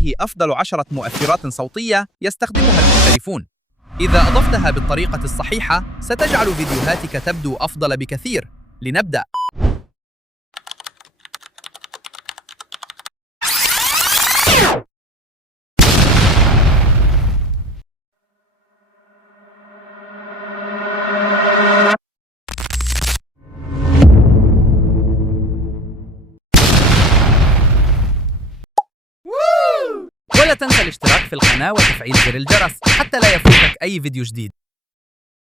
هذه أفضل 10 مؤثرات صوتية يستخدمها المحترفون. إذا أضفتها بالطريقة الصحيحة، ستجعل فيديوهاتك تبدو أفضل بكثير. لنبدأ. ولا تنسى الاشتراك في القناة وتفعيل زر الجرس حتى لا يفوتك أي فيديو جديد.